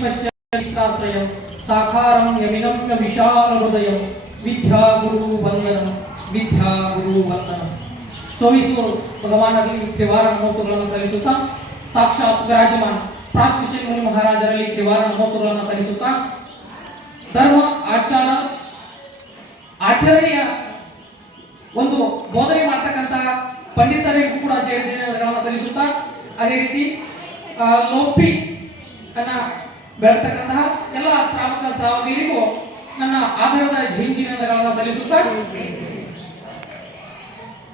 ವಿಶ್ವಶ್ರೇಷ್ಠಾಶ್ರಯಂ ಸಾಕಾರಂ ಯಮಿನಂ ವಿಶಾಲಹೃದಯಂ ವಿದ್ಯಾಗುರು ವಂದನಂ ವಿದ್ಯಾಗುರು ವಂದನಂ. 24 ಭಗವಾನರಿಗೆ ತ್ರಿವಾರ ನಮೋಸ್ತುಗಳನ್ನು ಸಲ್ಲಿಸುತ್ತಾ ಸಾಕ್ಷಾತ್ ವಿರಾಜಮಾನ ಪ್ರಾಸ್ಪೃಶ್ಯ ಮುನಿ ಮಹಾರಾಜರಲ್ಲಿ ತ್ರಿವಾರ ನಮೋಸ್ತುಗಳನ್ನು ಸಲ್ಲಿಸುತ್ತಾ ಧರ್ಮ ಆಚರಣೆಯ ಒಂದು ಬೋಧನೆ ಮಾಡ್ತಕ್ಕಂಥ ಪಂಡಿತರಿಗೂ ಕೂಡ ಜಯಗಳನ್ನು ಸಲ್ಲಿಸುತ್ತಾ ಅದೇ ರೀತಿ ಲೋಪಿ ಅನ್ನ ಬೆಳತಕ್ಕಂತಹ ಎಲ್ಲ ಶ್ರಾವಕ ಶ್ರಾವಕಿಯರಿಗೂ ನನ್ನ ಆಧಾರದ ಜಿಂಜಿನಗಳನ್ನು ಸಲ್ಲಿಸುತ್ತಾ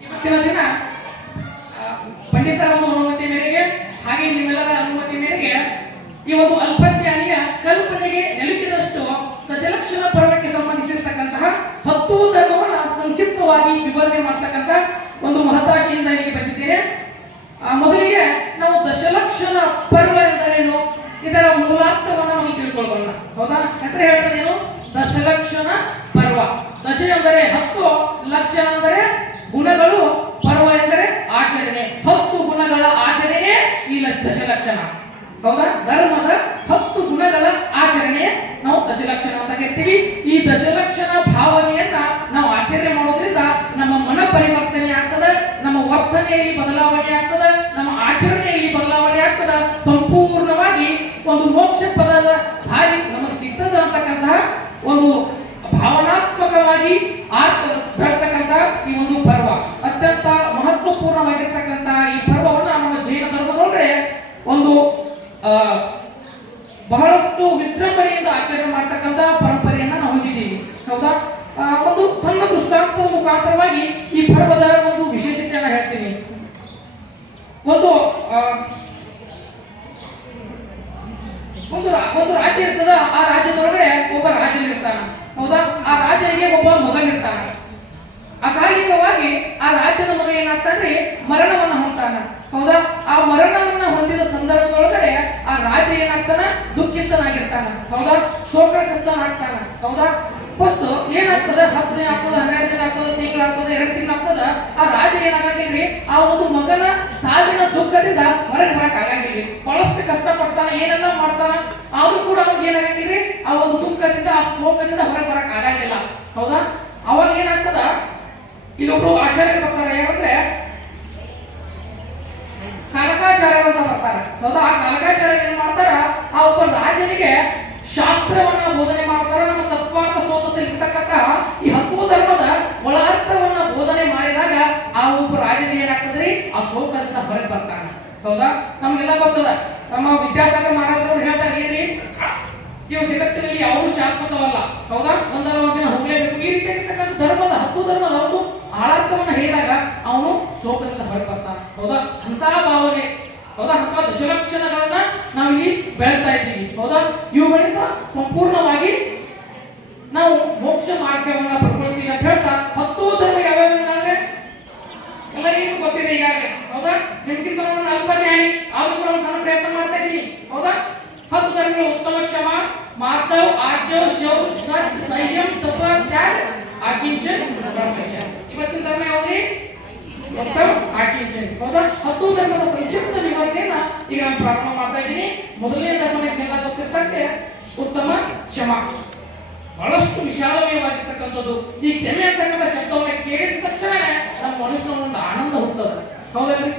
ಇವತ್ತಿನ ದಿನ ಪಂಡಿತರ ಒಂದು ಅನುಮತಿ ಮೇರೆಗೆ ಹಾಗೆ ನಿಮ್ಮೆಲ್ಲರ ಅನುಮತಿ ಮೇರೆಗೆ ಈ ಒಂದು ಅಲ್ಪಜ್ಞಾನಿಯ ಕಲ್ಪನೆಗೆ ನೆಲುಕಿದಷ್ಟು ದಶಲಕ್ಷಣ ಪರ್ವಕ್ಕೆ ಸಂಬಂಧಿಸಿರತಕ್ಕಂತಹ 10 ಧರ್ಮವನ್ನು ಸಂಕ್ಷಿಪ್ತವಾಗಿ ವಿವರಣೆ ಮಾಡತಕ್ಕಂಥ ಒಂದು ಮಹತಾಶೆಯಿಂದ ಇಲ್ಲಿಗೆ ಬಂದಿದ್ದೇನೆ. ಮೊದಲಿಗೆ ನಾವು ದಶಲಕ್ಷಣ ಪರ್ವ ಎಂದರೇನು, ಇದರ ಮೂಲಾರ್ಥವನ್ನು ನಾವು ತಿಳ್ಕೊಳ್ಳೋಣ. ಹೌದಾ? ಹೆಸರು ಹೇಳ್ತಾನೇನು? ದಶಲಕ್ಷಣ ಪರ್ವ. ದಶ ಎಂದರೆ 10, ಲಕ್ಷ ಅಂದರೆ ಗುಣಗಳು, ಪರ್ವ ಎಂದರೆ ಆಚರಣೆ. 10 ಗುಣಗಳ ಆಚರಣೆ ಈ ದಶಲಕ್ಷಣ. ಹೌದಾ? ಧರ್ಮದ 10 ಗುಣಗಳ ಆಚರಣೆ ನಾವು ದಶಲಕ್ಷಣ ಅಂತ ಕರಿತೀವಿ. ಈ ದಶಲಕ್ಷಣ ಭಾವನೆಯನ್ನ ನಾವು ಆಚರಣೆ ಮಾಡೋದ್ರಿಂದ ನಮ್ಮ ಮನ ಪರಿವರ್ತನೆ ಆಗ್ತದೆ, ನಮ್ಮ ವರ್ತನೆಯಲ್ಲಿ ಬದಲಾವಣೆ ಆಗ್ತದೆ, ನಮ್ಮ ಆಚರಣೆಯಲ್ಲಿ ಬದಲಾವಣೆ ಆಗ್ತದೆ. ಸಂಪೂರ್ಣವಾಗಿ ಒಂದು ಮೋಕ್ಷ ಪದದ ದಾರಿ ನಮಗೆ ಸಿಗ್ತದೆ ಅಂತಕ್ಕಂತಹ ಒಂದು ಭಾವನಾತ್ಮಕವಾಗಿ ಬರ್ತಕ್ಕಂಥ ಈ ಒಂದು ಪರ್ವ ಅತ್ಯಂತ ಮಹತ್ವಪೂರ್ಣವಾಗಿರ್ತಕ್ಕಂಥ ಈ ಪರ್ವವನ್ನು ನಮ್ಮ ಜೈನ ಧರ್ಮದೊಳಗಡೆ ಒಂದು ಬಹಳಷ್ಟು ವಿಜೃಂಭಣೆಯಿಂದ ಆಚರಣೆ ಮಾಡ್ತಕ್ಕಂಥ ಪರಂಪರೆಯನ್ನ ನಾವು ಹೊಂದಿದ್ದೀವಿ. ಹೌದಾ? ಒಂದು ಸಣ್ಣ ದೃಷ್ಟಾಂತದ ಮುಖಾಂತರವಾಗಿ ಈ ಪರ್ವದ ಒಂದು ವಿಶೇಷತೆಯನ್ನ ಹೇಳ್ತೀನಿ. ಒಂದು ರಾಜ್ಯ ಇರ್ತದ, ಆ ರಾಜ್ಯದೊಳಗಡೆ ಒಬ್ಬ ರಾಜನಿರ್ತಾನ. ಹೌದಾ? ಆ ರಾಜನಿಗೆ ಒಬ್ಬ ಮಗನಿರ್ತಾನ. ಅಕಾಲಿಕವಾಗಿ ಆ ರಾಜ್ಯದ ಮಗ ಏನಾಗ್ತಾನ್ರಿ ಮರಣವನ್ನ ಹೊಂತಾನ. ಹೌದಾ? ಆ ಮರಣವನ್ನ ಹೊಂದಿದ ಸಂದರ್ಭದೊಳಗಡೆ ಆ ರಾಜ ಏನಾಗ್ತಾನ ದುಃಖಿತನಾಗಿರ್ತಾನ. ಹೌದಾ? ಶೋಕಗ್ರಸ್ತನಾಗ್ತಾನ. ಹೌದಾ? ಮತ್ತು ಏನಾಗ್ತದೆ 10 ದಿನ ಆಗ್ತದೆ, 12 ದಿನ ಆಗ್ತದೆ, ತಿಂಗಳಾಗ್ತದೆ, 2 ತಿಂಗಳು ಆಗ್ತದ. ಆ ರಾಜ ಏನಾಗಿಲ್ರಿ ಆ ಒಂದು ಮಗನ ಸಾವಿನ ದುಃಖದಿಂದ ಹೊರಗೆ ಬರಕ್ ಆಗಂಗಿಲ್ಲ. ಬಹಳಷ್ಟು ಕಷ್ಟಪಡ್ತಾನ, ಏನೆಲ್ಲ ಮಾಡ್ತಾನ, ಆದ್ರೂ ಕೂಡ ಅವ್ರಿಗೆ ಏನಾಗಿಲ್ರಿ ಆ ಒಂದು ದುಃಖದಿಂದ ಆ ಶೋಕದಿಂದ ಹೊರಗೆ ಬರಕ್ ಆಗಂಗಿಲ್ಲ. ಹೌದಾ? ಅವಾಗ ಏನಾಗ್ತದ ಇಲ್ಲೊಬ್ರು ಆಚಾರ್ಯರು ಬರ್ತಾರೆ. ಏನಂದ್ರೆ ಕಾಲಕಾಚಾರ್ಯರು ಅಂತ ಬರ್ತಾರೆ. ಹೌದಾ? ಆ ಕಾಲಕಾಚಾರ್ಯ ಏನ್ ಮಾಡ್ತಾರ, ಆ ಒಬ್ಬ ರಾಜನಿಗೆ ಶಾಸ್ತ್ರವನ್ನ ಬೋಧನೆ ಮಾಡ್ತಾರ. ನಮ್ಮ ತತ್ವಾರ್ಥ ಸ್ತೋತ್ರದಲ್ಲಿ ಇರ್ತಕ್ಕಂಥ ಈ 10 ಧರ್ಮದ ಒಳಾರ್ಥವನ್ನ ಬೋಧನೆ ಮಾಡಿದಾಗ ಆ ಒಬ್ಬ ರಾಜನಿಗೆ ಏನಾಗ್ತದ್ರಿ ಆ ಶೋಕದಿಂದ ಹೊರಗೆ ಬರ್ತಾನೆ. ಹೌದಾ? ನಮ್ಗೆಲ್ಲ ಗೊತ್ತದ, ನಮ್ಮ ವಿದ್ಯಾಸಾಗರ ಮಹಾರಾಜರು ಹೇಳ್ತಾರೆ ಏನ್ರಿ, ಇವು ಜಗತ್ತಿನಲ್ಲಿ ಯಾವುದು ಶಾಶ್ವತವಲ್ಲ. ಹೌದಾ? ಒಂದಲ್ಲ ಒಂದಿನ ಹೋಗ್ಲೇಬೇಕು. ಈ ರೀತಿಯಾಗಿರ್ತಕ್ಕಂಥ ಧರ್ಮದ 10 ಧರ್ಮದ ಒಂದು ಆಳಾರ್ಥವನ್ನ ಹೇಳಿದಾಗ ಅವನು ಶೋಕದಿಂದ ಹೊರಗೆ ಬರ್ತಾನೆ. ಹೌದಾ? ಅಂತ ಭಾವನೆ. ಹೌದಾ? ಅಂತ ದಶಲಕ್ಷಣಗಳನ್ನ ನಾವಿಲ್ಲಿ ಬೆಳೆಸ್ತಾ ಇದ್ದೀವಿ. ಹೌದಾ? ಇವುಗಳಿಂದ ಸಂಪೂರ್ಣವಾಗಿ ನಾವು ಮೋಕ್ಷ ಮಾರ್ಗವನ್ನ ಪಡ್ಕೊಳ್ತೀವಿ ಅಂತ ಹೇಳ್ತಾ 10 ಧರ್ಮ ಯಾವ್ಯಾವ ಅಂದ್ರೆ ಎಲ್ಲರಿಗೂ ಗೊತ್ತಿದೆ ಈಗಾಗಲೇ. ಹೌದಾ? ನಿಮ್ಗಿಂತ ನಾನು ಅಲ್ಪಜ್ಞಾನಿ, ಆದ್ರೂ ಕೂಡ ಒಂದು ಸಣ್ಣ ಪ್ರಯತ್ನ ಮಾಡ್ತಾ ಇದ್ದೀನಿ. ಹೌದಾ? 10 ಧರ್ಮಗಳು ಉತ್ತಮ, ಕ್ಷಮ, ಮಾರ್ದವ್, ಆರ್ಜವ, ಶೌಚ, ಸತ್, ಸಂಯಮ, ತಪ, ತ್ಯಾಗ, ಆಕಿಂಚನ್, ಬ್ರಹ್ಮಚರ್ಯ. ಇವತ್ತಿನ ಧರ್ಮ ಯಾವ್ದ್ರಿ? ಉತ್ತಮ, ಆಕಿಂಚನ್. ಹೌದಾ? 10 ಧರ್ಮದ ಸಂಕ್ಷಿಪ್ತ ವಿವರಣೆಯನ್ನ ಈಗ ನಾನು ಪ್ರಾರಂಭ ಮಾಡ್ತಾ ಇದ್ದೀನಿ. ಮೊದಲನೇ ಧರ್ಮ ನಿಮ್ಗೆಲ್ಲ ಗೊತ್ತಿರ್ತಂತೆ ಉತ್ತಮ ಕ್ಷಮ. ಬಹಳಷ್ಟು ವಿಶಾಲಮಯವಾಗಿರ್ತಕ್ಕಂಥದ್ದು. ಈ ಕ್ಷಮೆ ಅಂತಕ್ಕಂಥ ಶಬ್ದವನ್ನ ಕೇಳಿದ ತಕ್ಷಣ ನಮ್ಮ ಮನಸ್ಸಿನ ಒಂದು ಆನಂದ ಹುಟ್ಟುತ್ತದೆ. ಹೌದಲ್ರಿ?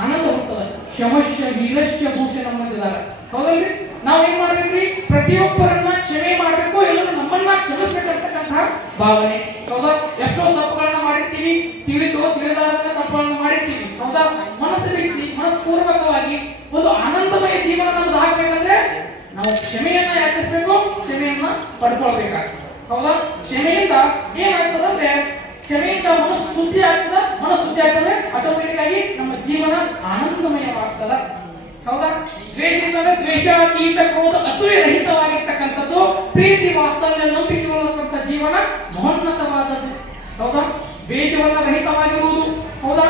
ಆನಂದ ಹುಟ್ಟುತ್ತದೆ. ಶಮಶ್ಯ ವೀರಶ್ಯ ಭೂಷಣ ಅಂತಿದ್ದಾರೆ. ಹೌದಲ್ರಿ? ನಾವು ಏನ್ ಮಾಡ್ಬೇಕ್ರಿ? ಪ್ರತಿಯೊಬ್ಬರನ್ನ ಕ್ಷಮೆ ಮಾಡ್ಬೇಕು, ಎಲ್ಲರೂ ನಮ್ಮನ್ನ ಕ್ಷಮಿಸ್ಬೇಕಂತಕ್ಕಂತಹ ಭಾವನೆ. ಹೌದಾ? ಎಷ್ಟೋ ತಪ್ಪುಗಳನ್ನ ಮಾಡಿರ್ತೀವಿ, ತಿಳಿದಾರನ್ನ ತಪ್ಪುಗಳನ್ನ ಮಾಡಿರ್ತೀವಿ. ಹೌದಾ? ಮನಸ್ಸು ಬಿಚ್ಚಿ ಮನಸ್ಪೂರ್ವಕವಾಗಿ ಒಂದು ಆನಂದಮಯ ಜೀವನ ನಮ್ದು ಆಗ್ಬೇಕಂದ್ರೆ ನಾವು ಕ್ಷಮೆಯನ್ನ ಯಾಚಿಸ್ಬೇಕು, ಕ್ಷಮೆಯನ್ನ ಪಡ್ಕೊಳ್ಬೇಕಾಗ್ತದೆ. ಹೌದಾ? ಕ್ಷಮೆಯಿಂದ ಏನಾಗ್ತದಂದ್ರೆ ಕ್ಷಮೆಯಿಂದ ಮನಸ್ಸು ಶುದ್ಧಿ ಆಗ್ತದ. ಮನಸ್ಸು ಶುದ್ಧಿ ಆಗ್ತದೆ, ಆಟೋಮೆಟಿಕ್ ಆಗಿ ನಮ್ಮ ಜೀವನ ಆನಂದಮಯವಾಗ್ತದ. ಹೌದಾ? ದ್ವೇಷದಿಂದ ದ್ವೇಷಾತೀತ, ಕ್ರೋಧ, ಅಸೂಯೆ ರಹಿತವಾಗಿರ್ತಕ್ಕಂಥದ್ದು, ಪ್ರೀತಿ, ವಾತ್ಸಲ್ಯ, ನಂಬಿಕೆಗೊಳ್ಳುವಂತ ಜೀವನ ಮಹೋನ್ನತವಾದದ್ದು. ಹೌದಾ? ದ್ವೇಷವನ್ನ ರಹಿತವಾಗಿರುವುದು. ಹೌದಾ?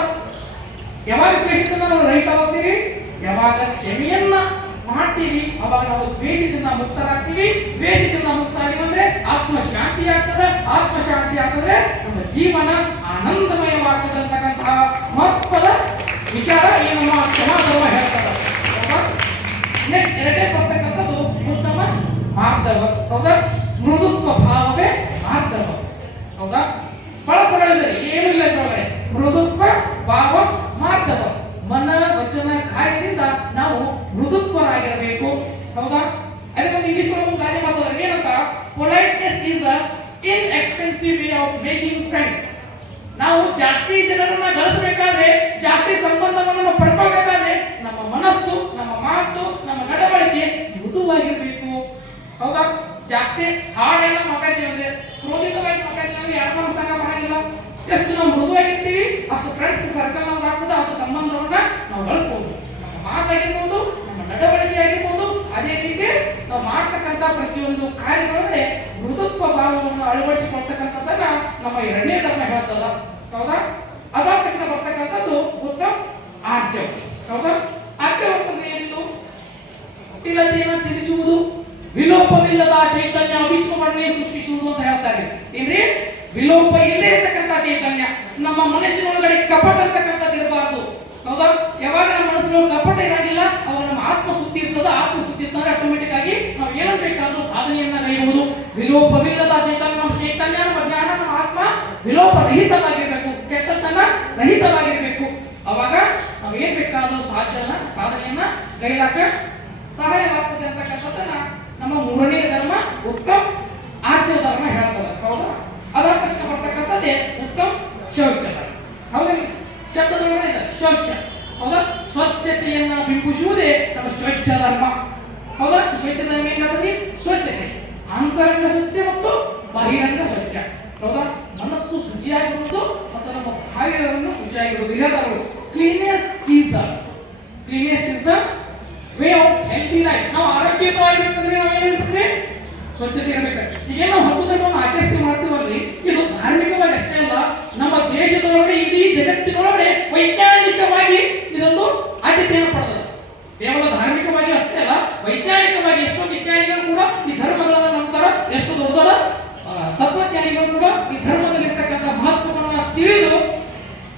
ಯಾವಾಗ ದ್ವೇಷದಿಂದ ನಾವು ರಹಿತವಾಗ್ತೀವಿ? ಯಾವಾಗ ಕ್ಷಮೆಯನ್ನ ಮಾಡ್ತೀವಿ ಅವಾಗ ನಾವು ದ್ವೇಷದಿಂದ ಮುಕ್ತರಾಗ್ತೀವಿ. ದ್ವೇಷದಿಂದ ಮುಕ್ತಾಗಿ ಅಂದ್ರೆ ಆತ್ಮಶಾಂತಿ ಆಗ್ತದೆ. ಆತ್ಮಶಾಂತಿ ಆಗ್ತದೆ, ನಮ್ಮ ಜೀವನ ಆನಂದಮಯವಾಗ್ತದೆ ಅಂತಕ್ಕಂತಹ ಮಹತ್ವದ ವಿಚಾರ ಈ ನಮ್ಮ ಕ್ಷಮಾಧರ್ಮ ಹೇಳ್ತಾರೆ. ನೆಕ್ಸ್ಟ್ ಎರಡನೇ ಬರ್ತಕ್ಕಂಥದ್ದು ಉತ್ತಮ ಮಾರ್ಧವ. ಹೌದಾ? ಮೃದುತ್ವ ಭಾವವೇ ಮಾರ್ಧವ. ಹೌದಾ? ಬಹಳ ಸರಳ ಇದೆ, ಏನು ಇಲ್ಲ ಇದ್ರೊಳಗೆ. ಮೃದುತ್ವ ಭಾವ ಮಾರ್ಧವ. ಮನ ವಚನ ಕಾಯದಿಂದ ನಾವು ಮೃದುತ್ವರಾಗಿರಬೇಕು. ಹೌದಾ? ಅದಕ್ಕೆ ಒಂದು ಇಂಗ್ಲಿಷ್ ಒಳಗೆ ಒಂದು ಗಾದೆ ಮಾತಾಡೋದು ಏನಂತ, politeness is a inexpensive way of making friends. ನಾವು ಜಾಸ್ತಿ ಜನರನ್ನ ಗಳಿಸಬೇಕಾದ್ರೆ, ಜಾಸ್ತಿ ಸಂಬಂಧವನ್ನು ನಾವು ಪಡ್ಕೊಳ್ಬೇಕಾದ್ರೆ ನಮ್ಮ ಮನಸ್ಸು, ನಮ್ಮ ಮಾತು, ನಮ್ಮ ನಡವಳಿಕೆ ಮೃದುವಾಗಿರ್ಬೇಕು. ಹೌದಾ? ಜಾಸ್ತಿ ಹಾಡೆಲ್ಲ ಮಾತಾಡ್ತೀವಿ ಅಂದ್ರೆ, ಕ್ರೋಧಿತವಾಗಿ ಮಾತಾಡ್ತೀವಿ ಅಂದ್ರೆ ಯಾರು ನಮ್ಮ ಸಂಗ ಮಾಡಂಗಿಲ್ಲ. ಎಷ್ಟು ನಾವು ಮೃದುವಾಗಿರ್ತೀವಿ ಅಷ್ಟು ಫ್ರೆಂಡ್ಸ್ ಸರ್ಕಲ್ ನಮ್ಗೆ ಆಗ್ತದೆ, ಅಷ್ಟು ಸಂಬಂಧವನ್ನ ನಾವು ಗಳಿಸಬಹುದು. ನಮ್ಮ ಮಾತಾಗಿರ್ಬೋದು, ನಮ್ಮ ನಡವಳಿಕೆ ಆಗಿರ್ಬೋದು, ಅದೇ ರೀತಿ ನಾವು ಮಾಡ್ತಕ್ಕಂಥ ಪ್ರತಿಯೊಂದು ಕಾರ್ಯಗಳೊಳಗೆ ಮೃದುತ್ವ ಭಾವವನ್ನು ಅಳವಡಿಸಿಕೊಳ್ತಕ್ಕಂಥದ್ದನ್ನ ನಮ್ಮ ಎರಡನೇ ಧರ್ಮ ಹೇಳ್ತದ. ಹೌದಾ? ಅದಾದ ತಕ್ಷಣ ಬರ್ತಕ್ಕಂಥದ್ದು ಉತ್ತಮ ಆರ್ಜವ. ಹೌದಾ? ಆರ್ಜವ ಅಂತಂದ್ರೆ ಏನಿದು? ಇಲ್ಲದೇನ ತಿಳಿಸುವುದು, ವಿಲೋಪವಿಲ್ಲದ ಚೈತನ್ಯ ವಿಶ್ವವನ್ನೇ ಸೃಷ್ಟಿಸುವುದು ಅಂತ ಹೇಳ್ತಾರೆ. ಏನ್ರಿ? ವಿಲೋಪ ಇಲ್ಲೇ ಇರ್ತಕ್ಕಂಥ ಚೈತನ್ಯ. ನಮ್ಮ ಮನಸ್ಸಿನೊಳಗಡೆ ಕಪಟ ಅಂತಕ್ಕಂಥದ್ದು ಇರಬಾರ್ದು. ಹೌದಾ? ಯಾವಾಗ ನಮ್ಮ ಮನಸ್ಸಿನೊಳಗೆ ಕಪಟ ಇರೋದಿಲ್ಲ, ಅವಾಗ ನಮ್ಮ ಆತ್ಮ ಸುತ್ತಿ ಇರ್ತದ. ಆತ್ಮ ಸುತ್ತಿ ಇರ್ತಂದ್ರೆ ಆಟೋಮೆಟಿಕ್ ಆಗಿ ನಾವು ಏನಂತ ಬೇಕಾದ್ರೂ ಸಾಧನೆಯನ್ನ ಕೈಬಹುದು. ವಿಲೋಪವಿಲ್ಲದ ಚೈತನ್ಯ, ನಮ್ಮ ಚೈತನ್ಯ, ನಮ್ಮ ಜ್ಞಾನ, ನಮ್ಮ ಆತ್ಮ ವಿಲೋಪ ರಹಿತವಾಗಿರ್ಬೇಕು, ಕೆಟ್ಟತನ ರಹಿತವಾಗಿರ್ಬೇಕು. ಅವಾಗ ನಾವು ಏನ್ ಬೇಕಾದ್ರೂ ಸಾಧನೆಯನ್ನ ಕೈಲಾಕ ಸಹಾಯವಾಗ್ತದೆ ಅಂತಕ್ಕಂಥದ್ದನ್ನ ನಮ್ಮ ಮೂರನೇ ಧರ್ಮ ಉತ್ತಮ ಆರ್ಜವ ಧರ್ಮ ಹೇಳ್ತದೆ. ಹೌದಾ? ಅದರ ತಕ್ಷಣ ಬರ್ತಕ್ಕಂಥದ್ದೇ ಉತ್ತಮ ಶೌಚ. ಹೌದಾ? ಶಬ್ದದೊಳಗಡೆ ಇದೆ ಶೌಚ. ಹೌದಾ? ಸ್ವಚ್ಛತೆಯನ್ನ ಬಿಂಬಿಸುವುದೇ ನಮ್ಮ ಸ್ವಚ್ಛ ಧರ್ಮ. ಹೌದಾ? ಸ್ವಚ್ಛ ಧರ್ಮ ಏನಾದ್ರೆ ಸ್ವಚ್ಛತೆ, ಅಂತರಂಗ ಸ್ವಚ್ಛ ಮತ್ತು ಬಹಿರಂಗ ಸ್ವಚ್ಛ. ಹೌದಾ? ಮನಸ್ಸು ಶುಚಿಯಾಗಿರುವುದು ಮತ್ತು ನಮ್ಮ ಬಾಹಿರವನ್ನು ಶುಚಿಯಾಗಿರುವುದು. ಇಲ್ಲದಾರು cleanness is the way of healthy life. ನಾವು ಆರೋಗ್ಯವಾಗಿರ್ಬೇಕಂದ್ರೆ ನಾವು ಏನಿರ್ಬೇಕ್ರಿ? ಸ್ವಚ್ಛತೆ ಇರಬೇಕು. ಈಗ ನಾವು ಹಬ್ಬವನ್ನು ಆಚರಿಸಿ ಮಾಡ್ತೀವಲ್ಲಿ, ಇದು ಧಾರ್ಮಿಕವಾಗಿ ಅಷ್ಟೇ ಅಲ್ಲ, ನಮ್ಮ ದೇಶದೊಳಗಡೆ, ಇಡೀ ಜಗತ್ತಿನೊಳಗಡೆ ವೈಜ್ಞಾನಿಕವಾಗಿ ಇದೊಂದು ಆದ್ಯತೆಯನ್ನು ಪಡೆದಿದೆ. ಕೇವಲ ಧಾರ್ಮಿಕವಾಗಿ ಅಷ್ಟೇ ಅಲ್ಲ, ವೈಜ್ಞಾನಿಕವಾಗಿ ಎಷ್ಟೋ ವಿಜ್ಞಾನಿಗಳು ಕೂಡ ಈ ಧರ್ಮಗಳ ನಂತರ ಎಷ್ಟು ದೊಡ್ಡ ದೊಡ್ಡ ತತ್ವಜ್ಞಾನಿಗಳು ಕೂಡ ಈ ಧರ್ಮದಲ್ಲಿರ್ತಕ್ಕಂಥ ಮಹತ್ವವನ್ನು ತಿಳಿದು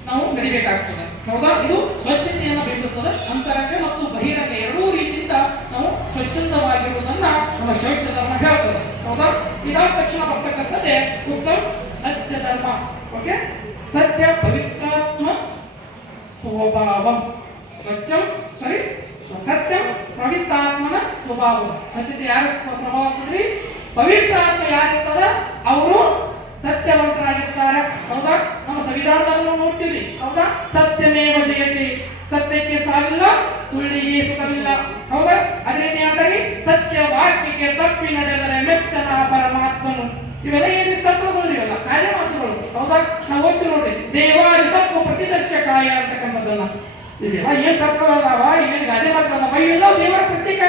ನಾವು ನಡಿಬೇಕಾಗ್ತದೆ. ಹೌದಾ? ಇದು ಸ್ವಚ್ಛತೆಯನ್ನು ಬಿಂಬಿಸ್ತದೆ. ಅಂತರಂಗ ಮತ್ತು ಬಹಿರಂಗ ಎರಡೂ ರೀತಿಯಿಂದ ನಾವು ಸ್ವಚ್ಛಂದವಾಗಿರುವುದನ್ನ ನಮ್ಮ ಶೌಚ ಧರ್ಮ ಹೇಳ್ತದೆ. ಹೌದಾ? ಇದಾದ ತಕ್ಷಣ ಬರ್ತಕ್ಕಂಥದ್ದೇ ಉತ್ತಮ ಸತ್ಯ ಧರ್ಮ. ಓಕೆ? ಸತ್ಯ ಪವಿತ್ರಾತ್ಮ ಸ್ವಭಾವಂ. ಸತ್ಯ ಪವಿತ್ರಾತ್ಮನ ಸ್ವಭಾವ. ಸ್ವಚ್ಛತೆ ಯಾರು ಪ್ರಭಾವ ಆಗ್ತದ್ರಿ? ಪವಿತ್ರಾತ್ಮ ಯಾರಿರ್ತಾರ ಅವರು ಸತ್ಯವಂತರಾಗಿರ್ತಾರೆ. ಹೌದಾ? ನಮ್ಮ ಸಂವಿಧಾನದಲ್ಲಿ ನಾವು ನೋಡ್ತೀವಿ. ಹೌದಾ? ಸತ್ಯಮೇವ ಜಯತೆ. ಸತ್ಯಕ್ಕೆ ಸಾವಿಲ್ಲ, ಸುಳ್ಳಿಗೆ ಸುಖವಿಲ್ಲ. ಹೌದಾ? ಅದೇ ರೀತಿ ಆದಾಗಿ ಸತ್ಯ ವಾಕ್ಯಕ್ಕೆ ತಪ್ಪಿ ನಡೆದರೆ ಮೆಚ್ಚನ ಪರಮಾತ್ಮನು. ಇವೆಲ್ಲ ಏನಿದೆ ತತ್ವಗಳು, ಇವೆಲ್ಲ ಕಾರ್ಯ ಮಾತುಗಳು. ಹೌದಾ? ನಾವು ಓದ್ತೀವಿ ನೋಡ್ರಿ, ದೇವಾದಿ ತತ್ವ ಪ್ರತಿದರ್ಶಕಾಯ ಅಂತಕ್ಕಂಥದ್ದನ್ನ. ಇದೆಲ್ಲ ಏನ್ ತತ್ವಗಳದಾವ, ಏನ್ ಗಾದೆ ಮಾತುಗಳದಾವ, ಇವೆಲ್ಲ ದೇವರ ಪ್ರತೀಕ.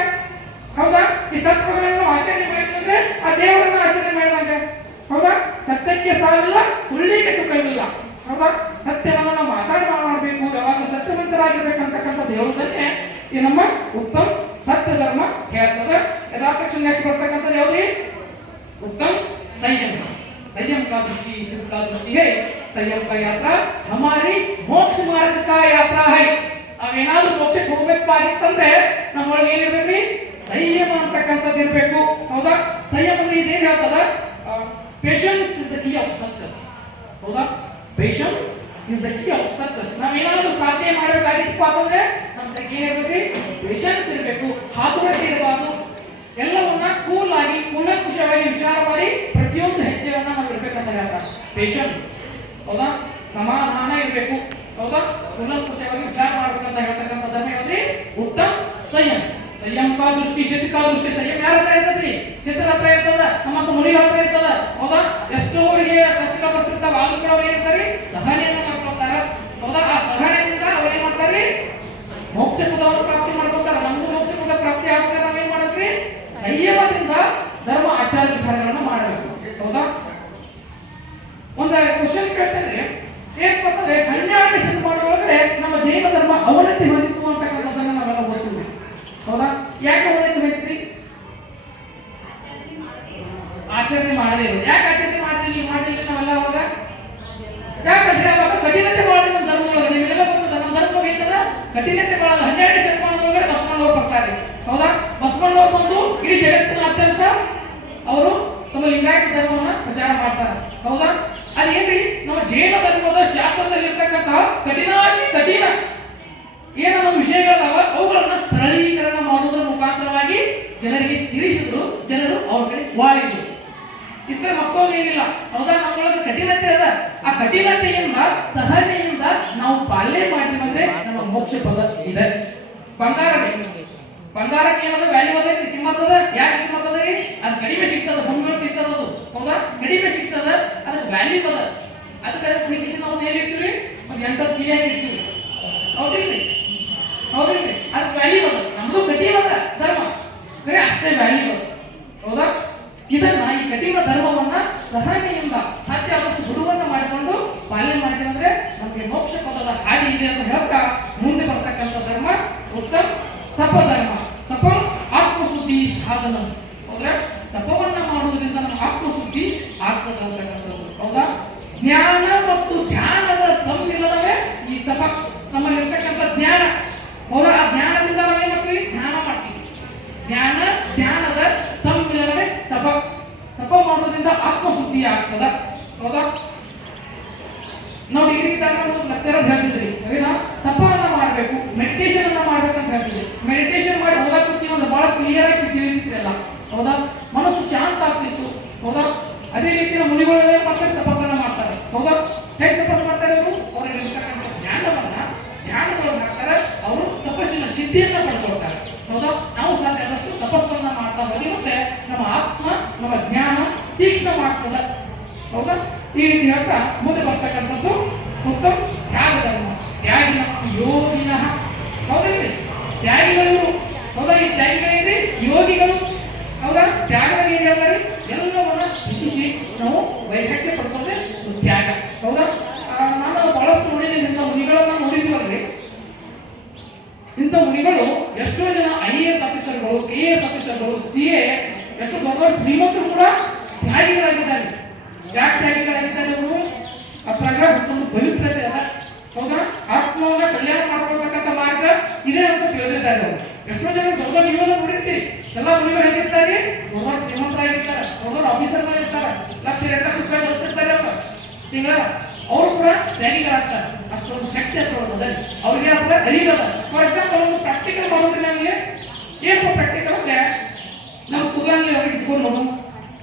ಹೌದಾ? ಈ ತತ್ವಗಳನ್ನು ಆಚರಣೆ ಮಾಡಿದ್ರೆ ಆ ದೇವರನ್ನು ಆಚರಣೆ ಮಾಡಿದಂಗೆ. ಹೌದಾ? ಸತ್ಯಕ್ಕೆ ಸಾವಿಲ್ಲ, ಸುಳ್ಳಿಗೆ ಸುಖವಿಲ್ಲ. ಹೌದಾ? ಸತ್ಯವನ್ನು ನಾವು ಮಾಡಬೇಕು, ಯಾವಾಗಲೂ ಸತ್ಯವಂತರಾಗಿರ್ಬೇಕಂತಕ್ಕಂಥ ದೇವರನ್ನೇ ಈ ನಮ್ಮ ಉತ್ತಮ ಸತ್ಯ ಧರ್ಮ ಹೇಳ್ತದೆ. ಯಥಾತಕ್ಷಣ ನೆಕ್ಸ್ಟ್ ಬರ್ತಕ್ಕಂಥದ್ದು ಯಾವ್ದು? ಉತ್ತಮ संयम. संयम का दृष्टि सिद्ध का दृष्टि है. संयम का यात्रा हमारी मोक्ष मार्ग का यात्रा है. ನಾವೇನಾದ್ರೂ ಮೋಕ್ಷಕ್ಕೆ ಹೋಗ್ಬೇಕಾಗಿತ್ತಂದ್ರೆ ನಮ್ಮೊಳಗೆ ಏನಿರ್ಬೇಕ್ರಿ? ಸಂಯಮ ಅಂತಕ್ಕಂಥದ್ದು ಇರಬೇಕು. ಹೌದಾ? ಸಂಯಮ ಅಂದ್ರೆ ಇದೇನು ಹೇಳ್ತದ? Patience is the key of success. ಹೌದಾ? Patience is the key of success. ನಾವೇನಾದ್ರೂ ಸಾಧನೆ ಮಾಡಬೇಕಾಗಿತ್ತು ಅಂತಂದ್ರೆ ನಮ್ಮ ಕೈಗೆ ಏನಿರ್ಬೇಕ್ರಿ? ಪೇಷನ್ಸ್ ಇರಬೇಕು, ಹಾತುರತೆ ಇರಬಾರ್ದು. ಎಲ್ಲವನ್ನ ಕೂಲ್ ಆಗಿ ಕುಲಂಕುಷವಾಗಿ ವಿಚಾರ ಮಾಡಿ ಪ್ರತಿಯೊಂದು ಹೆಜ್ಜೆಯನ್ನ ನಾವು ಇರಬೇಕಂತ ಹೇಳ್ತಾರೆ. ಪೇಷನ್ಸ್. ಹೌದಾ? ಸಮಾಧಾನ ಇರಬೇಕು. ಹೌದಾ? ಕುಲಂಕುಷವಾಗಿ ವಿಚಾರ ಮಾಡಬೇಕಂತ ಹೇಳ್ತಕ್ಕಂಥ ಧರ್ಮ ಯಾವ್ದ್ರಿ? ಉತ್ತಮ ಸಂಯಮ. ಸಂಯಮ ಕಾ ದೃಷ್ಟಿ ಚಿತ್ತ ಕಾ ದೃಷ್ಟಿ. ಸಂಯಮ ಯಾರ ಹತ್ರ ಇರ್ತದ್ರಿ? ಚಿತ್ರ ಹತ್ರ ಇರ್ತದ, ನಮ್ಮ ಮುನಿ ಹತ್ರ ಇರ್ತದ. ಹೌದಾ? ಎಷ್ಟೋ ಅವರಿಗೆ ಕಷ್ಟಗಳು ಬರ್ತಿರ್ತಾವ, ಆದ್ರೂ ಕೂಡ ಅವ್ರು ಏನಿರ್ತಾರೆ? ಸಹನೆಯನ್ನ ಮಾಡ್ಕೊಳ್ತಾರ. ಹೌದಾ? ಆ ಸಹನೆಯಿಂದ ಅವ್ರು ಏನ್ ಮಾಡ್ತಾರೆ? ಮೋಕ್ಷ ಪದವನ್ನು ಪ್ರಾಪ್ತಿ ಮಾಡ್ಕೊಳ್ತಾರ. ನಮಗೂ ಮೋಕ್ಷ ಪದ ಪ್ರಾಪ್ತಿ ಆಗ್ತಾರೆ. ನಾವೇನ್ ಮಾಡ್ತೀವಿ? ಸಂಯಮದಿಂದ ಧರ್ಮ ಆಚಾರ ವಿಚಾರಗಳನ್ನು ಮಾಡಬೇಕು. ಹೌದಾ? ಒಂದು ಕ್ವಶನ್ ಕೇಳ್ತೇನೆ, ಏನಪ್ಪ ಅಂತಂದ್ರೆ 12ನೇ ಶತಮಾನ ಒಳಗಡೆ ನಮ್ಮ ಜೈನ ಧರ್ಮ ಅವನತಿ ಹೊಂದಿತ್ತು ಅಂತಕ್ಕಂಥದ್ದನ್ನ ನಾವೆಲ್ಲ ಓದ್ತೀವಿ. ಹೌದಾ? ಯಾಕೆ ಅವನತಿ ಹೊಂದಿದ್ರಿ? ಆಚರಣೆ ಮಾಡದೇ ಇರೋದು. ಯಾಕೆ ಆಚರಣೆ ಮಾಡಿಲ್ಲ ನಾವೆಲ್ಲ ಅವಾಗ? ಯಾಕಂದ್ರೆ ಅವಾಗ ಕಠಿಣತೆ ಮಾಡಿದ ನಮ್ಮ ಧರ್ಮದೊಳಗೆ ನಿಮಗೆಲ್ಲ ಗೊತ್ತದ. ನಮ್ಮ ಧರ್ಮ ಐತದ ಕಠಿಣತೆ ಮಾಡೋದು. 12ನೇ ಶತಮಾನದೊಳಗಡೆ ಬಸವಣ್ಣವ್ರು ಬರ್ತಾರೆ. ಹೌದಾ? ಬಸವಣ್ಣವ್ರು ಬಂದು ಇಡೀ ಜಗತ್ತಿನ ಅತ್ಯಂತ ಹೀಗಾಗಿ ಧರ್ಮವನ್ನ ಪ್ರಚಾರ ಮಾಡ್ತಾರೆ. ಹೌದಾ? ಅದೇನ್ರಿ ನಮ್ಮ ಜೈನ ಧರ್ಮದ ಶಾಸ್ತ್ರದಲ್ಲಿರ್ತಕ್ಕಂಥ ಕಠಿಣ ಏನೋ ವಿಷಯಗಳದಾವ ಅವುಗಳನ್ನ ಸರಳೀಕರಣ ಮಾಡುವುದರ ಮುಖಾಂತರವಾಗಿ ಜನರಿಗೆ ತಿಳಿಸಿದ್ರು. ಜನರು ಅವ್ರ ಕಡೆ ವಾಳಿದ್ರು. ಇಷ್ಟೇ ಮತ್ತೊಂದೇನಿಲ್ಲ. ಹೌದಾ? ನಮ್ಮೊಳಗೆ ಕಠಿಣತೆ ಅದ. ಆ ಕಠಿಣತೆಯಿಂದ ಸಹನೆಯಿಂದ ನಾವು ಪಾಲನೆ ಮಾಡಿದ್ವಿ ಅಂದ್ರೆ ನಮ್ಮ ಮೋಕ್ಷ ಪದ ಇದೆ. ಬಂಗಾರಕ್ಕೆ ಏನದ ವ್ಯಾಲ್ಯೂ ಅದ, ಕಿಮ್ಮತ್ ಅದ. ಯಾಕೆ ಕಿಮ್ಮತ್ ಅದ ರೀ? ಅದು ಕಡಿಮೆ ಸಿಗ್ತದ, ಬಂಗಾರ ಸಿಗ್ತದ. ಅದು ಹೌದಾ? ಕಡಿಮೆ ಸಿಗ್ತದ, ಅದಕ್ಕೆ ವ್ಯಾಲ್ಯೂ ಅದ. ಅದಕ್ಕೆ ಕುಣಿಕಿಸಿ ನಾವು ಹೇಳಿರ್ತೀವಿ, ಒಂದು 8 ಕಿಲಿಯಾಗಿ ಇರ್ತೀವಿ. ಹೌದಿಲ್ರಿ? ಅದಕ್ಕೆ ವ್ಯಾಲ್ಯೂ ಅದ. ನಮ್ದು ಕಠಿಣ ಅದ ಧರ್ಮ, ಬರೀ ಅಷ್ಟೇ ವ್ಯಾಲ್ಯೂ ಅದ. ಹೌದಾ? ಇದನ್ನ ಈ ಕಠಿಣ ಧರ್ಮವನ್ನ ಸಹನೆಯಿಂದ ಸಾಧ್ಯ ಆದಷ್ಟು ಬಿಡುವನ್ನ ಮಾಡಿಕೊಂಡು ಪಾಲನೆ ಮಾಡಿದ್ರೆ ನಮಗೆ ಮೋಕ್ಷ ಪದದ ಹಾದಿ ಇದೆ ಅಂತ ಹೇಳ್ತಾ ಮುಂದೆ ಬರ್ತಕ್ಕಂಥ ಧರ್ಮ ಉತ್ತಮ ತಪಧರ್ಮ. ತಪ ಆತ್ಮಶುದ್ಧಿ ಸಾಧನ. ಹೌದಾ? ತಪವನ್ನ ಮಾಡುವುದರಿಂದ ನಮ್ಮ ಆತ್ಮಶುದ್ಧಿ ಆಗ್ತದೆ ಅಂತಕ್ಕಂಥದ್ದು. ಹೌದಾ? ಜ್ಞಾನ ಮತ್ತು ಧ್ಯಾನದ ಸಮ್ಮಿಲನವೇ ಈ ತಪ. ನಮ್ಮಲ್ಲಿ ಇರ್ತಕ್ಕಂಥ ಜ್ಞಾನ, ಹೌದಾ? ಆ ಜ್ಞಾನದಿಂದ ನಾವೇನ್ ಮಾಡ್ತೀವಿ? ಧ್ಯಾನ ಮಾಡ್ತೀವಿ. ಧ್ಯಾನದ ಸಮ್ಮಿಲನವೇ ತಪ. ತಪ ಮಾಡೋದ್ರಿಂದ ಆತ್ಮಶುದ್ಧಿ ಆಗ್ತದ. ಹೌದಾ? ನಾವು ಡಿಗ್ರಿ ಲೆಕ್ಚರ್ ಹೇಳ್ತಿದ್ರಿ, ತಪವನ್ನ ಮಾಡಬೇಕು, ಮೆಡಿಟೇಷನ್ ಅನ್ನ ಮಾಡ್ಬೇಕಂತ ಹೇಳ್ತಿದ್ರಿ. ಮೆಡಿಟೇಷನ್ ಮಾಡಿ ಓದಕ್ ಕೂತೀವಿ ಅಂದ್ರೆ ಬಹಳ ಕ್ಲಿಯರ್ ಆಗಿ ತಿಳಿತಿರಲ್ಲ. ಹೌದಾ? ಮನಸ್ಸು ಶಾಂತ ಆಗ್ತಿತ್ತು. ಹೌದಾ? ಅದೇ ರೀತಿ ನಮ್ಮ ಮುನಿಗಳೆಲ್ಲ ಏನ್ ಮಾಡ್ತಾರೆ? ತಪಸ್ಸನ್ನ ಮಾಡ್ತಾರೆ. ಹೌದಾ? ಹೇಗೆ ತಪಸ್ಸು ಮಾಡ್ತಾರೆ? ಅವರು ಧ್ಯಾನಗಳು ಮಾಡ್ತಾರೆ. ಅವರು ತಪಸ್ಸಿನ ಸಿದ್ಧಿಯನ್ನ ಪಡ್ಕೊಳ್ತಾರೆ. ಹೌದಾ? ನಾವು ಸಾಧ್ಯ ಆದಷ್ಟು ತಪಸ್ಸನ್ನ ಮಾಡ್ತಾ ಹೋದ್ರೆ ನಮ್ಮ ಆತ್ಮ, ನಮ್ಮ ಜ್ಞಾನ ತೀಕ್ಷ್ಣವಾಗ್ತದೆ. ಹೌದಾ? ಈ ರೀತಿ ಹೇಳ್ತಾ ಮುಂದೆ ಬರ್ತಕ್ಕಂಥದ್ದು ಉತ್ತಮ ತ್ಯಾಗ ಧರ್ಮ. ತ್ಯಾಗಿನ ಯೋಗಿನ. ಹೌದಲ್ರಿ? ತ್ಯಾಗಿಗಳು. ಹೌದಾ? ಈ ತ್ಯಾಗಿಗಳೇನ್ರಿ? ಯೋಗಿಗಳು. ಹೌದಾ? ತ್ಯಾಗದಲ್ಲಿ ಏನ್ ಹೇಳ್ತಾರೆ? ಎಲ್ಲವನ್ನ ಹೆಚ್ಚಿಸಿ ನಾವು ವೈರಾಗ್ಯ ಪಡ್ಕೊಂಡ್ರೆ ತ್ಯಾಗ. ಹೌದಾ? ನಾನು ಬಹಳಷ್ಟು ನೋಡಿದ್ದೀನಿ, ಇಂಥ ಮುನಿಗಳನ್ನ ನೋಡಿದ್ವಲ್ರಿ. ಇಂಥ ಮುನಿಗಳು ಎಷ್ಟೋ ಜನ IAS ಆಫೀಸರ್ಗಳು, KAS ಆಫೀಸರ್ಗಳು, CA, ಎಷ್ಟು ದೊಡ್ಡ ದೊಡ್ಡ ಶ್ರೀಮಂತರು ಕೂಡ ತ್ಯಾಗಿಗಳಾಗಿದ್ದಾರೆ. ಯಾಕೆ ತ್ಯಾಗಿಗಳಾಗಿದ್ದಾರೆ ಅವರು? ಅದ್ರಾಗ ಅಷ್ಟೊಂದು ಪವಿತ್ರತೆ ಅದ. ಹೌದಾ? ಆತ್ಮವನ್ನ ಕಲ್ಯಾಣ ಮಾಡ್ಕೊಳ್ಬೇಕಂತ ಮಾರ್ಗ ಇದೆ ಅಂತ ತಿಳಿದಿದ್ದಾರೆ ಅವರು. ಎಷ್ಟೋ ಜನ ದೊಡ್ಡ ನೀವೆಲ್ಲ ನೋಡಿರ್ತೀರಿ. ಎಲ್ಲ ಮುನಿಗಳು ಹೇಗಿರ್ತಾರೆ? ದೊಡ್ಡ ಶ್ರೀಮಂತರಾಗಿರ್ತಾರೆ, ದೊಡ್ಡ ಆಫೀಸರ್ಗಳಿರ್ತಾರೆ, ಲಕ್ಷ 2 ಲಕ್ಷ ರೂಪಾಯಿ ಗಳಿಸ್ತಿರ್ತಾರೆ ಅವರು ತಿಂಗಳ. ಅವರು ಕೂಡ ತ್ಯಾಗಿಗಳಾಗ್ತಾರೆ. ಅಷ್ಟೊಂದು ಶಕ್ತಿ ಅದ್ರೊಳಗೆ ಅವ್ರಿಗೆ ಅದ್ರ ಅರಿಗದ. ಫಾರ್ ಎಕ್ಸಾಂಪಲ್ ಒಂದು ಪ್ರಾಕ್ಟಿಕಲ್ ಮಾಡೋದ್ರೆ ನಮಗೆ ಏನು ಪ್ರಾಕ್ಟಿಕಲ್ ಅಂದ್ರೆ, ನಾವು ಕುಗ್ರಂಗಿ ಅವ್ರಿಗೆ ಇಟ್ಕೊಂಡು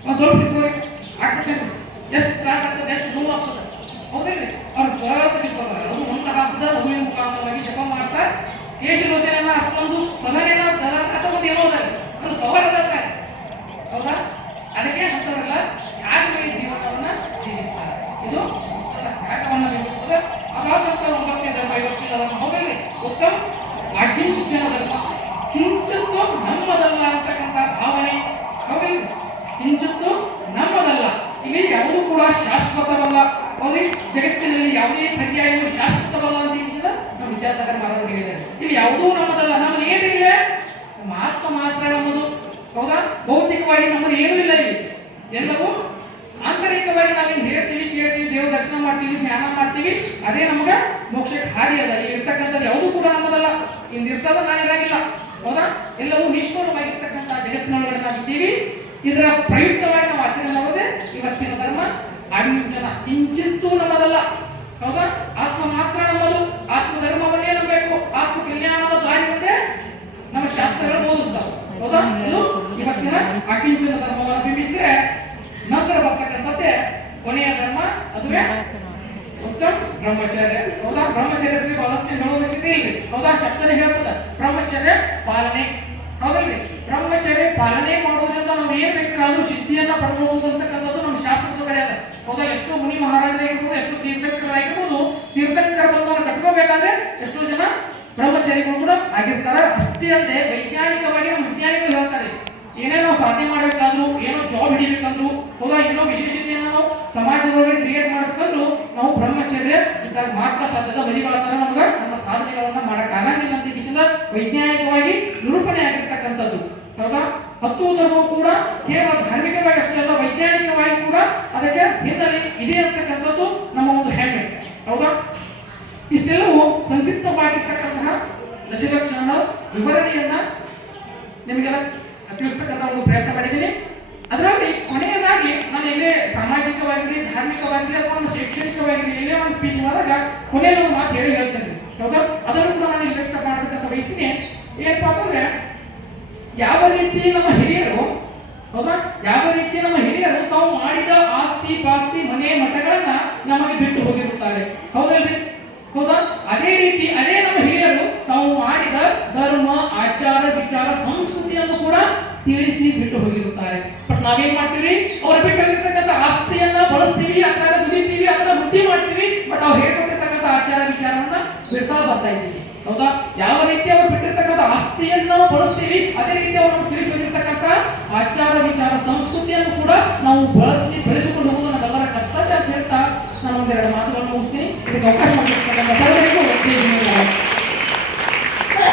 ಒಂದು ಸ್ವಲ್ಪ ಇಟ್ಕೊಂಡು ಆಗ್ತದೆ. ಎಷ್ಟು ತ್ರಾಸ ಆಗ್ತದೆ, ಎಷ್ಟು ನೋವು ಆಗ್ತದೆ. ಹೌದೇನ್ರಿ? ಅವ್ರು ಸಹಸಿರ್ತಾರೆ. ಅವರು ಒಂದು ಹಾಸದ ಹೂವಿನ ಮುಖಾಂತರವಾಗಿ ಜಪ ಮಾಡ್ತಾರೆ. ಕೇಶಲೋಚನೆಯನ್ನ ಅಷ್ಟೊಂದು ಸಮಯನ ಅಥವಾ ಏನೋ ಅದ, ಒಂದು ಪವರ್ ಅದ. ಹೌದಾ? ಅದಕ್ಕೆ ಅಂತವರೆಲ್ಲ ತ್ಯಾಗವಾಗಿ ಜೀವನವನ್ನ ಜೀವಿಸ್ತಾರೆ. ಇದು ತ್ಯಾಗವನ್ನ ಜೀವಿಸ್ತದೆ. ಅದಾದ ನಂತರ 9ನೇ ಧರ್ಮ, 50ನೇ ಧರ್ಮ. ಹೌದೇನ್ರಿ? ಉತ್ತಮ ಅಕಿಂಚನ ಧರ್ಮ. ಕಿಂಚಿತ್ತು ನಮ್ಮದಲ್ಲ ಅಂತಕ್ಕಂಥ ಭಾವನೆ. ಹೌದೇನ್ರಿ? ಕಿಂಚಿತ್ತು ನಮ್ಮದಲ್ಲ. ಇಲ್ಲಿ ಯಾವುದು ಕೂಡ ಶಾಶ್ವತವಲ್ಲ. ಹೌದ್ರಿ? ಜಗತ್ತಿನಲ್ಲಿ ಯಾವುದೇ ಪರ್ಯಾಯವು ಶಾಶ್ವತವಲ್ಲ ಅಂತ ತಿಳಿಸಿದ ನಮ್ಮ ವಿದ್ಯಾಸಾಗರ ಮಹಾರಾಜರು ಹೇಳಿದ್ದಾರೆ. ಇಲ್ಲಿ ಯಾವುದೂ ನಮ್ಮದಲ್ಲ. ನಮ್ಮದು ಏನಿಲ್ಲ, ನಮ್ಮ ಆತ್ಮ ಮಾತ್ರ ನಮ್ಮದು. ಹೌದಾ? ಭೌತಿಕವಾಗಿ ನಮ್ಮದು ಏನೂ ಇಲ್ಲ. ಇಲ್ಲಿ ಎಲ್ಲವೂ ಆಂತರಿಕವಾಗಿ ನಾವೇನು ಹೇಳ್ತೀವಿ, ಕೇಳ್ತೀವಿ, ದೇವ ದರ್ಶನ ಮಾಡ್ತೀವಿ, ಧ್ಯಾನ ಮಾಡ್ತೀವಿ, ಅದೇ ನಮ್ಗೆ ಮೋಕ್ಷಕ್ಕೆ ಹಾದಿ ಅದ. ಇಲ್ಲಿ ಇರ್ತಕ್ಕಂಥದ್ದು ಯಾವುದೂ ಕೂಡ ನಮ್ಮದಲ್ಲ. ಇಲ್ಲಿ ಇರ್ತದ, ನಾಳೆ ಇರಾಗಿಲ್ಲ. ಹೌದಾ? ಎಲ್ಲವೂ ನಿಷ್ಠೂರವಾಗಿರ್ತಕ್ಕಂಥ ಜಗತ್ತಿನೊಳಗಡೆ ನಾವಿದ್ದೀವಿ. ಇದರ ಪ್ರಯುಕ್ತವಾಗಿ ನಾವು ಆಚರಣೆ ಮಾಡೋದೇ ಇವತ್ತಿನ ಧರ್ಮ. ಅಣ್ಣ ಕಿಂಚಿತ್ತೂ ನಮ್ಮದಲ್ಲ. ಹೌದಾ? ಆತ್ಮ ಮಾತ್ರ ನಮ್ಮದು. ಆತ್ಮ ಧರ್ಮವನ್ನೇ ನಂಬಬೇಕು. ಆತ್ಮ ಕಲ್ಯಾಣದ ದಾರಿ ಮುಂದೆ ನಮ್ಮ ಶಾಸ್ತ್ರಗಳು ಬೋಧಿಸ್ತಾವೆ. ಹೌದಾ? ಇದು ಇವತ್ತಿನ ಅಕಿಂಚನ ಧರ್ಮವನ್ನು ಬಿಂಬಿಸಿದ್ರೆ ನಂತರ ಬರ್ತಕ್ಕಂಥದ್ದೇ ಕೊನೆಯ ಧರ್ಮ. ಅದುವೇ ಉತ್ತಮ ಬ್ರಹ್ಮಚರ್ಯ. ಹೌದಾ? ಬ್ರಹ್ಮಚರ್ಯದಲ್ಲಿ ಬಹಳಷ್ಟು ಹೇಳುವವಶ್ಯಕತೆ ಇಲ್ಲ. ಹೌದಾ? ಶಬ್ದನೇ ಹೇಳ್ತದ ಬ್ರಹ್ಮಚರ್ಯ ಪಾಲನೆ. ಹೌದಲ್ರಿ? ಬ್ರಹ್ಮಚರ್ಯ ಪಾಲನೆ ಮಾಡೋದ್ರಿಂದ ನಾವು ಏನ್ ಬೇಕಾದ್ರೂ ಸಿದ್ಧಿಯನ್ನ ಪಡ್ಕೋಬಹುದು ಅಂತಕ್ಕಂಥದ್ದು ನಮ್ಮ ಶಾಸ್ತ್ರದ ಕಡೆ ಅದ. ಹೌದಾ? ಎಷ್ಟೋ ಮುನಿ ಮಹಾರಾಜರಾಗಿರ್ಬೋದು, ಎಷ್ಟೋ ತೀರ್ಥಕರಾಗಿರ್ಬೋದು, ತೀರ್ಥಕರ ಬಂಧವನ್ನು ಕಟ್ಕೋಬೇಕಾದ್ರೆ ಎಷ್ಟೋ ಜನ ಬ್ರಹ್ಮಚಾರಿಗಳು ಕೂಡ ಆಗಿರ್ತಾರೆ. ಅಷ್ಟೇ ಅಲ್ಲದೆ ವೈಜ್ಞಾನಿಕವಾಗಿ ನಮ್ಮ ವಿಜ್ಞಾನಿಗಳು ಹೇಳ್ತಾರೆ, ಏನೇ ನಾವು ಸಾಧನೆ ಮಾಡಬೇಕಾದ್ರು, ಏನೋ ಜಾಬ್ ಹಿಡಿಬೇಕಂದ್ರು, ಹೌದಾ, ಏನೋ ವಿಶೇಷತೆಯನ್ನು ನಾವು ಸಮಾಜದೊಳಗೆ ಕ್ರಿಯೇಟ್ ಮಾಡಬೇಕಂದ್ರು ನಾವು ಬ್ರಹ್ಮಚರ್ಯ ಇದ್ದಾಗ ಮಾತ್ರ ಸಾಧ್ಯದ. ಬದಿಗಳ ತರ ನಮ್ಗೆ ನಮ್ಮ ಸಾಧನೆಗಳನ್ನ ಮಾಡಕ್ಕಾಗಂಗಿಲ್ಲ ಅಂತ ದೇಶದ ವೈಜ್ಞಾನಿಕವಾಗಿ ನಿರೂಪಣೆ ಆಗಿರ್ತಕ್ಕಂಥದ್ದು. ಹೌದಾ? 10 ಧರ್ಮವು ಕೂಡ ಕೇವಲ ಧಾರ್ಮಿಕವಾಗಿ ಅಷ್ಟೇ ಅಲ್ಲ, ವೈಜ್ಞಾನಿಕವಾಗಿ ಕೂಡ ಅದಕ್ಕೆ ಹಿನ್ನೆಲೆ ಇದೆ ಅಂತಕ್ಕಂಥದ್ದು ನಮ್ಮ ಒಂದು ಹೆಮ್ಮೆ. ಹೌದಾ? ಇಷ್ಟೆಲ್ಲವೂ ಸಂಕ್ಷಿಪ್ತವಾಗಿರ್ತಕ್ಕಂತಹ ದಶಲಕ್ಷಣ ವಿವರಣೆಯನ್ನ ನಿಮಗೆಲ್ಲ ತಿಳಿಸ್ತಕ್ಕಂಥ ಒಂದು ಪ್ರಯತ್ನ ಮಾಡಿದ್ದೀನಿ. ಅದರಲ್ಲಿ ಕೊನೆಯದಾಗಿ ಹೀಗಾಗಿ ನಾನು ಎಲ್ಲೇ ಸಾಮಾಜಿಕವಾಗಿರಲಿ, ಧಾರ್ಮಿಕವಾಗಿರಲಿ ಅಥವಾ ಒಂದು ಶೈಕ್ಷಣಿಕವಾಗಿರಲಿ ಎಲ್ಲೇ ಒಂದು ಸ್ಪೀಚ್ ಮಾಡಿದಾಗ ಕೊನೆಯಲ್ಲಿ ಒಂದು ಮಾತು ಹೇಳ್ತೇನೆ. ಹೌದಾ? ಅದನ್ನು ಕೂಡ ನಾನು ಇಲ್ಲಿ ವ್ಯಕ್ತ ಮಾಡಬೇಕಂತ ಬಯಸ್ತೀನಿ. ಏನಪ್ಪಾ ಅಂತಂದ್ರೆ, ಯಾವ ರೀತಿ ನಮ್ಮ ಹಿರಿಯರು, ಹೌದಾ, ಯಾವ ರೀತಿ ನಮ್ಮ ಹಿರಿಯರು ತಾವು ಮಾಡಿದ ಆಸ್ತಿ ಪಾಸ್ತಿ ಮನೆ ಮಠಗಳನ್ನ ನಮಗೆ ಬಿಟ್ಟು ಹೋಗಿರುತ್ತಾರೆ. ಹೌದಲ್ರಿ? ಹೌದಾ? ಅದೇ ರೀತಿ ಅದೇ ನಮ್ಮ ಹಿರಿಯರು ತಾವು ಮಾಡಿದ ಧರ್ಮ, ಆಚಾರ, ವಿಚಾರ, ಸಂಸ್ಕೃತಿಯನ್ನು ಕೂಡ ತಿಳಿಸಿ ಬಿಟ್ಟು ಹೋಗಿರುತ್ತಾರೆ. ಬಟ್ ನಾವೇನ್ ಮಾಡ್ತೀವಿ? ಅವ್ರು ಬಿಟ್ಟು ಹೋಗಿರ್ತಕ್ಕಂಥ ಆಸ್ತಿಯನ್ನ ಬಳಸ್ತೀವಿ, ಅದನ್ನ ದುಡಿತೀವಿ, ಅದನ್ನ ವೃದ್ಧಿ ಮಾಡ್ತೀವಿ. ಬಟ್ ಅವ್ರು ಹೇಳ್ಕೊಟ್ಟಿರ್ತಕ್ಕಂಥ ಆಚಾರ ವಿಚಾರವನ್ನ ಬಿಡ್ತಾ ಬರ್ತಾ ಇದ್ದೀವಿ. ಹೌದಾ? ಯಾವ ರೀತಿ ಅವ್ರು ಬಿಟ್ಟಿರ್ತಕ್ಕಂಥ ಆಸ್ತಿ